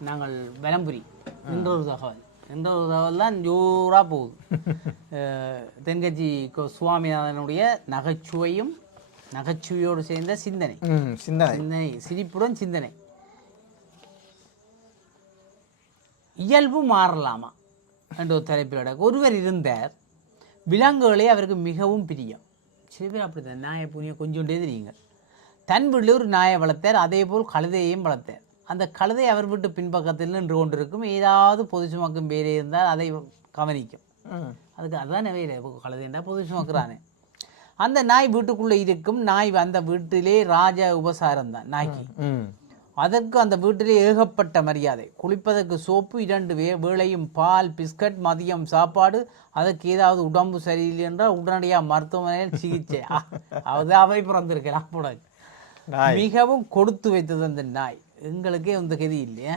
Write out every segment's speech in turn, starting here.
நாங்கள் வலம்புரி இன்றொரு தகவல். இன்றொரு தகவல் தான் ஜோராக போகுது. தென்கட்சி சுவாமிநாதனுடைய நகைச்சுவையும் நகைச்சுவையோடு சேர்ந்த சிந்தனை. சிந்தனை. சிந்தனை சிரிப்புடன் சிந்தனை. இயல்பு மாறலாமா? என்ற ஒரு தலைப்பிலோட ஒருவர் இருந்தார். விலங்குகளே அவருக்கு மிகவும் பிரியம். சில பேர் அப்படித்தான். நாயை புனிய கொஞ்சோண்டே தெரியுங்க தன் வீட்டில் ஒரு நாயை வளர்த்தார். அதே போல் கழுதையையும் வளர்த்தார். அந்த கழுதை அவர் வீட்டு பின்பக்கத்தில் நின்று கொண்டிருக்கும். ஏதாவது பொது சுமக்கும் பேரே இருந்தால் அதை கவனிக்கும். அதுக்கு அதுதான் இப்போ கழுதைண்டா பொது சுமக்கிறானே அந்த நாய் வீட்டுக்குள்ளே இருக்கும். நாய் அந்த வீட்டிலே ராஜ உபசாரம் தான் நாய்க்கு. ம் அதற்கு அந்த வீட்டிலே ஏகப்பட்ட மரியாதை. குளிப்பதற்கு சோப்பு இரண்டு வே வேளையும் பால் பிஸ்கட் மதியம் சாப்பாடு அதற்கு ஏதாவது உடம்பு சரியில்லை என்றால் உடனடியாக மருத்துவமனையில் சிகிச்சை. அது அவை பிறந்திருக்கலாம் மிகவும் கொடுத்து வைத்தது அந்த நாய். எங்களுக்கே அந்த கதி இல்லையா?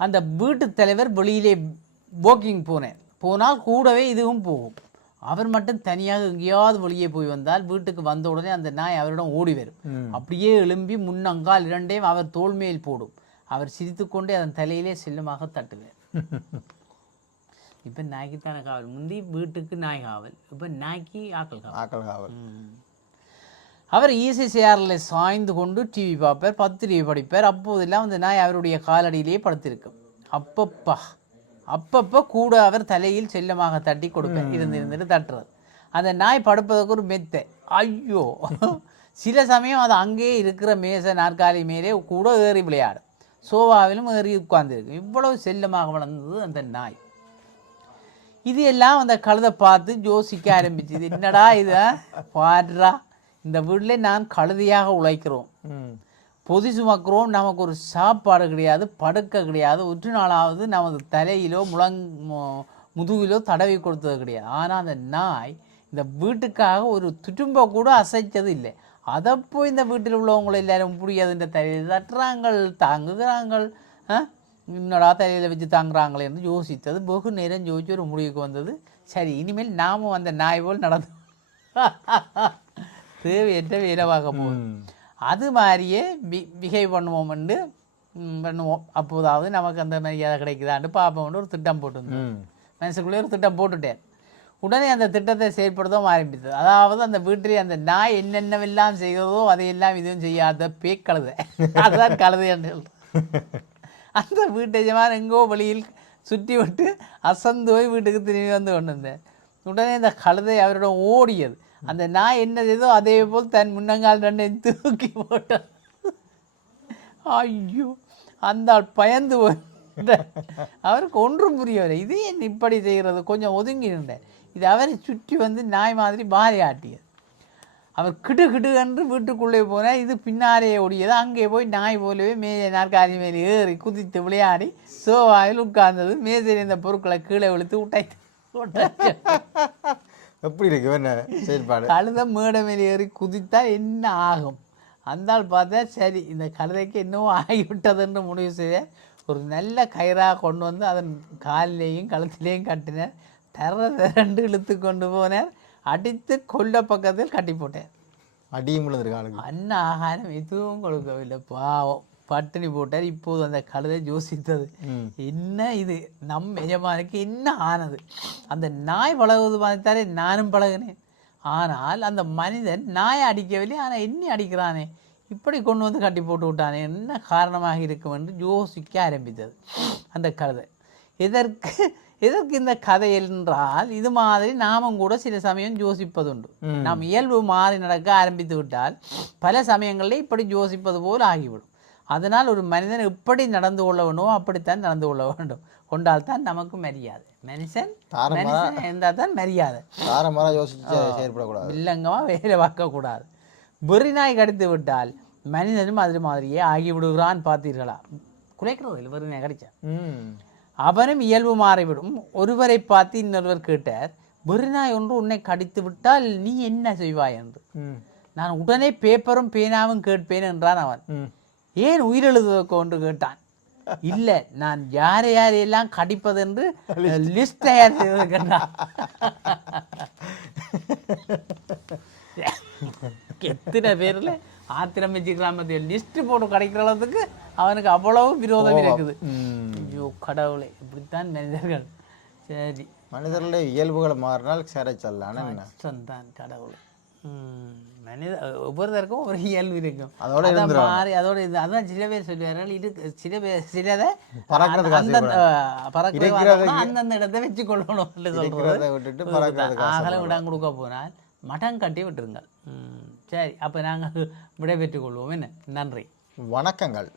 அந்த வீட்டு தலைவர் வெளியிலே வாக்கிங் போனேன் போனால் கூடவே இதுவும் போகும். அவர் மட்டும் தனியாக எங்கேயாவது வெளியே போய் வந்தால் வீட்டுக்கு வந்த உடனே அந்த நாய் அவரிடம் ஓடி வரும். அப்படியே எழும்பி முன்னங்கால் இரண்டையும் அவர் தோள் மேல் போடும். அவர் சிரித்துக்கொண்டே அதன் தலையிலே செல்லமாக தட்டுவார். இப்போ நாய்க்கு தானே காவல்? முந்தி வீட்டுக்கு நாய் காவல் இப்போ நாய்க்கு ஆக்கள் காவல். ஆக்கள் காவல். அவர் ஈசி சேரில் சாய்ந்து கொண்டு டிவி பார்ப்பார் பத்திரிகை படிப்பார். அப்போதெல்லாம் அந்த நாய் அவருடைய காலடியிலேயே படுத்திருக்கும் அப்பப்பா அப்பப்போ கூட அவர் தலையில் செல்லமாக தட்டி கொடுப்பார். இருந்து இருந்துட்டு தட்டுறது. அந்த நாய் படுப்பதற்கு ஒரு மெத்தை. ஐயோ! சில சமயம் அது அங்கேயே இருக்கிற மேசை நாற்காலி மேலே கூட ஏறி விளையாடும். சோபாவிலும் ஏறி உட்கார்ந்துருக்கும். இவ்வளவு செல்லமாக வளர்ந்தது அந்த நாய். இது எல்லாம் அந்த கழுதை பார்த்து யோசிக்க ஆரம்பிச்சது. என்னடா இது ஆ? இந்த வீட்டில் நான் கழுதையாக உழைக்கிறோம். ம். பொதி சுமக்கிறோம். நமக்கு ஒரு சாப்பாடு கிடையாது படுக்க கிடையாது. ஒற்று நாளாவது நமது தலையிலோ முழங் முதுகிலோ தடவி கொடுத்தது கிடையாது. ஆனால் அந்த நாய் இந்த வீட்டுக்காக ஒரு துரும்ப கூட அசைச்சது இல்லை. அதை போய் இந்த வீட்டில் உள்ளவங்களை எல்லாரும் புரியாதுன்ற தலையில் தட்டுறாங்கள் தாங்குகிறாங்கள்? என்னடா தலையில் வச்சு தாங்குறாங்களேன்னு யோசித்தது. வெகு நேரம் யோசிச்சு ஒரு முடிவுக்கு வந்தது. சரி இனிமேல் நாமும் அந்த நாய் போல் நடந்து தேவையற்ற வேலை பார்க்க போகுது. அது மாதிரியே பி பிஹேவ் பண்ணுவோம்ண்டு ம், பண்ணுவோம். அப்போதாவது நமக்கு அந்த மரியாதை கிடைக்குதான்னு பார்ப்போம்னு ஒரு திட்டம் போட்டுருந்தோம் ம். மனசுக்குள்ளே ஒரு திட்டம் போட்டுட்டேன். உடனே அந்த திட்டத்தை செயல்படுத்தவும் ஆரம்பித்தது. அதாவது அந்த வீட்டிலே அந்த நாய் என்னென்னவெல்லாம் செய்கிறதோ அதையெல்லாம் இதுவும் செய்யாத பேய் கழுதை. அதுதான் கழுதை என்று. அந்த வீட்டு எஜமான் எங்கோ வெளியில் சுற்றி விட்டு அசந்து போய் வீட்டுக்கு திரும்பி வந்து கொண்டு வந்தேன் உடனே இந்த கழுதை அவரிடம் ஓடியது. அந்த நாய் என்ன செய்தோ அதே போல் தன் முன்னங்கால் ரெண்டையும் தூக்கி போட்டான். ஐயோ அந்த ஆள் பயந்து அவருக்கு ஒன்றும் புரியவில்லை. இது ஏன் இப்படி செய்கிறது? கொஞ்சம் ஒதுங்கி இருந்தேன் இது அவரை சுற்றி வந்து நாய் மாதிரி பாரி ஆட்டியது. அவர் கிடு கிடு என்று வீட்டுக்குள்ளே போனால் இது பின்னாலே ஓடியது. அங்கே போய் நாய் போலவே மே நாற்காலி மேலே ஏறி குதித்து விளையாடி சோவாயில் உட்கார்ந்தது. மேசையில் இருந்த பொருட்களை கீழே விழுத்து விட்டாய் எப்படி இருக்கு என்ன செயல்பாடு? கழுதை மேடை மேலே ஏறி குதித்தா என்ன ஆகும்? அந்த ஆள் பார்த்தா சரி இந்த கழுதைக்கு என்னவோ ஆகிவிட்டதுன்னு முடிவு செய்ய ஒரு நல்ல கயிறாக கொண்டு வந்து அதன் காலிலேயும் கழுத்திலேயும் கட்டினார். தர ரெண்டு இழுத்து கொண்டு போனார். அடித்து கொல்ல பக்கத்தில் கட்டி போட்டார். அடியும் அன்ன ஆகாரம் எதுவும் கொடுக்கவில்லை பாவம். பட்டினி போட்டார். இப்போது அந்த கழுதை யோசித்தது ம். என்ன இது? நம் எஜமானுக்கு என்ன ஆனது? அந்த நாய் பழகுவது பார்த்தாலே நானும் பழகினேன். ஆனால் அந்த மனிதன் நாயை அடிக்கவில்லை ஆனால் என்னை அடிக்கிறானே. இப்படி கொண்டு வந்து கட்டி போட்டு விட்டானே. என்ன காரணமாக இருக்கும் என்று யோசிக்க ஆரம்பித்தது அந்த கழுதை. எதற்கு எதற்கு இந்த கதை என்றால் இது மாதிரி நாமும் கூட சில சமயம் யோசிப்பதுண்டு. ம். நாம் இயல்பு மாறி நடக்க ஆரம்பித்து விட்டால் பல சமயங்களில் இப்படி யோசிப்பது போல் ஆகிவிடும். அதனால் ஒரு மனிதன் எப்படி நடந்து கொள்ள வேண்டுமோ அப்படித்தான் நடந்து கொள்ள வேண்டும். கொண்டால் தான் நமக்கு மரியாதை. மனுஷன் மனுஷன் இருந்தால் தான் மரியாதை. யோசிச்சு வில்லங்கமாக வேலை பார்க்கக்கூடாது. வெறி நாய் கடித்து விட்டால் மனிதனும் அது மாதிரியே ஆகிவிடுகிறான் பார்த்தீர்களா? குலைக்கிறது இல்லை வெறும் கிடைச்சேன் ம். அவனும் இயல்பு மாறிவிடும். ஒருவரை பார்த்து இன்னொருவர் கேட்டார் வெறிநாய் ஒன்று உன்னை கடித்து விட்டால் நீ என்ன செய்வாய்? என்று. நான் உடனே பேப்பரும் பேனாவும் கேட்பேன் என்றான் அவன். ஏன் உயிரெழுதுவதற்கு ஒன்று கேட்டான். இல்லை நான் யாரை யாரையெல்லாம் கடிப்பது என்று லிஸ்ட் தயார் செய்வதற்கென்றான் எத்தனை பேர்ல ஆத்திரம் வச்சுக்கலாம் லிஸ்ட் போட்டு கிடைக்கிற அளவுக்கு அவனுக்கு அவ்வளவு விரோதம் இருக்குது. ஐயோ கடவுளே இப்படித்தான் மனிதர்கள். சரி. மனிதர்களே இயல்புகளை மாறினால் சிறை சொல்லலான்னு என்ன? கஷ்டம்தான் கடவுளே. மனித ஒவ்வொருத்தருக்கும் ஒரு இயல்பு இருக்கும். அதோட. மாறி அதோட இது அதான் சில பேர் சொல்லுவார்கள் இது சில பேர் சிலதை அந்தந்த இடத்தை வச்சு கொள்ளணும் சொல்றது ஆகல விடம் கொடுக்க போனால் மட்டன் கட்டி விட்டுருங்க ம், சரி அப்போ நாங்கள் விடைபெற்றுக் கொள்வோம். என்ன? நன்றி. வணக்கங்கள்.